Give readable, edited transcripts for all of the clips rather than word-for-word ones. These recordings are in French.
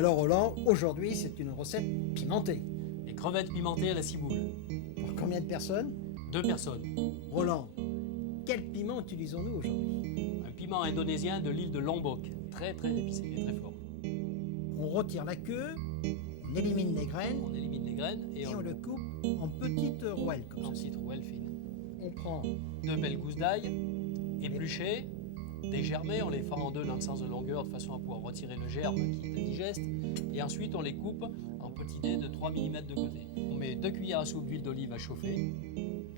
Alors Roland, aujourd'hui c'est une recette pimentée. Les crevettes pimentées à la ciboule. Pour combien de personnes? 2 personnes. Roland, quel piment utilisons-nous aujourd'hui? Un piment indonésien de l'île de Lombok. Très épicé et très fort. On retire la queue, on élimine les graines On élimine les graines et et on on le coupe en petites rouelles comme en ça. petite rouelle fine. On prend 2 belles gousses d'ail, épluchées, dégermées, on les fend en deux dans le sens de longueur de façon à pouvoir retirer le germe qui est indigeste. Et ensuite on les coupe en petits dés de 3 mm de côté. On met 2 cuillères à soupe d'huile d'olive à chauffer,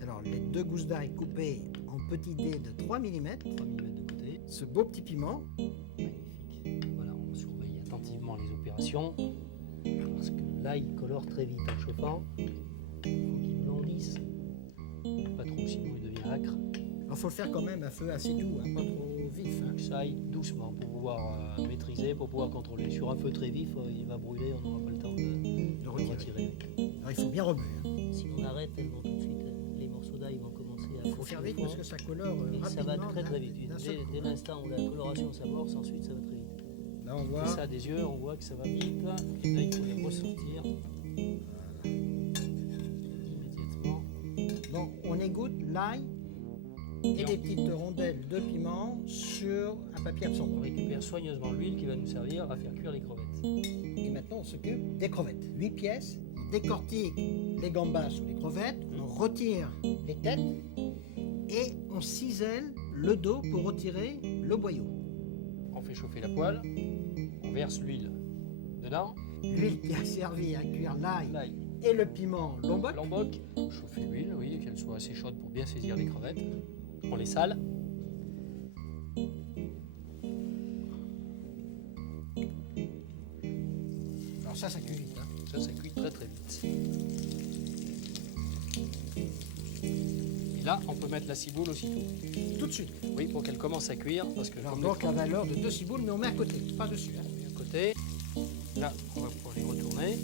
alors les 2 gousses d'ail coupées en petits dés de 3 mm. 3 mm de côté. Ce beau petit piment, Magnifique. Voilà, on surveille attentivement les opérations parce que l'ail colore très vite en chauffant. Il faut qu'il blondisse. Pas trop, sinon il devient acre. il faut le faire quand même à feu assez doux, hein, pas trop vif. Que ça aille doucement pour pouvoir maîtriser, pour pouvoir contrôler. Sur un feu très vif, il va brûler, on n'aura pas le temps de retirer. Alors il faut bien remuer. Si on arrête, elles vont tout de suite, les morceaux d'ail vont commencer à Il faut faire vite parce que ça colore et rapidement. ça va très vite. d'un seul coup, Dès hein. l'instant où la coloration s'amorce, ensuite ça va très vite. Là on Et voit. ça des yeux, on voit que ça va vite. Là, il faut les ressortir immédiatement. Donc on égoutte l'ail et des petites rondelles de piment sur un papier On absorbant. récupère soigneusement l'huile qui va nous servir à faire cuire les crevettes. Et maintenant on s'occupe des crevettes. 8 pièces, on décortique les gambas ou les crevettes, on retire les têtes et on cisèle le dos pour retirer le boyau. On fait chauffer la poêle, on verse l'huile dedans, L'huile qui a servi à cuire l'ail l'ail, et le piment lombok. Lombok, chauffer l'huile, oui, qu'elle soit assez chaude pour bien saisir les crevettes. On les sale. Alors ça cuit vite. Hein. Ça cuit très vite. Et là, on peut mettre la ciboule aussitôt. Tout de suite. Oui, pour qu'elle commence à cuire, parce que Alors comme donc la valeur de 2 ciboules, mais on met à côté, pas dessus. Hein. à côté, là, on va pouvoir les retourner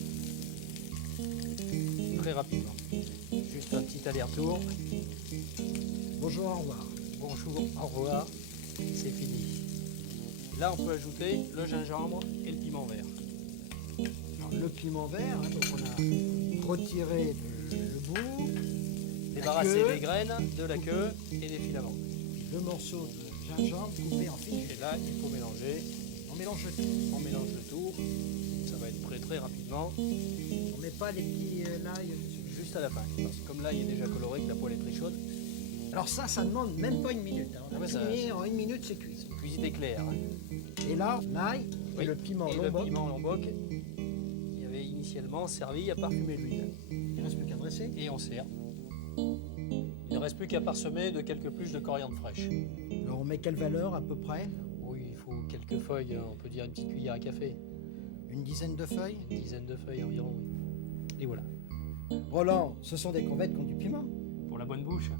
très rapidement. Juste un petit aller-retour. Bonjour, au revoir. Bonjour, au revoir, c'est fini. Là, on peut ajouter le gingembre et le piment vert. Alors, le piment vert, hein, donc on a retiré le bout, Débarrasser queue. des graines, de la queue et des filaments. le morceau de gingembre coupé en fines. Et là, il faut mélanger. On mélange le tout. On mélange le tout. Ça va être prêt très rapidement, On met pas les petits l'ail dessus. juste à la fin. Parce que comme là, il est déjà coloré, que la poêle est très chaude, Alors ça demande même pas une minute. Hein. On Ah a ouais, ça- fini, en une minute c'est cuit. c'est une cuisine éclair. Hein. Et là, l'ail Oui. et le piment Et lombok, le piment lombok, il avait initialement servi à parfumer l'huile. il ne reste plus qu'à dresser. Et on sert. Il ne reste plus qu'à parsemer de quelques pluches de coriandre fraîche. Alors on met quelle valeur à peu près? Oui, il faut quelques feuilles, on peut dire une petite cuillère à café. Une dizaine de feuilles? Une dizaine de feuilles environ, oui. Et voilà. Roland, ce sont des crevettes qui ont du piment. Pour la bonne bouche.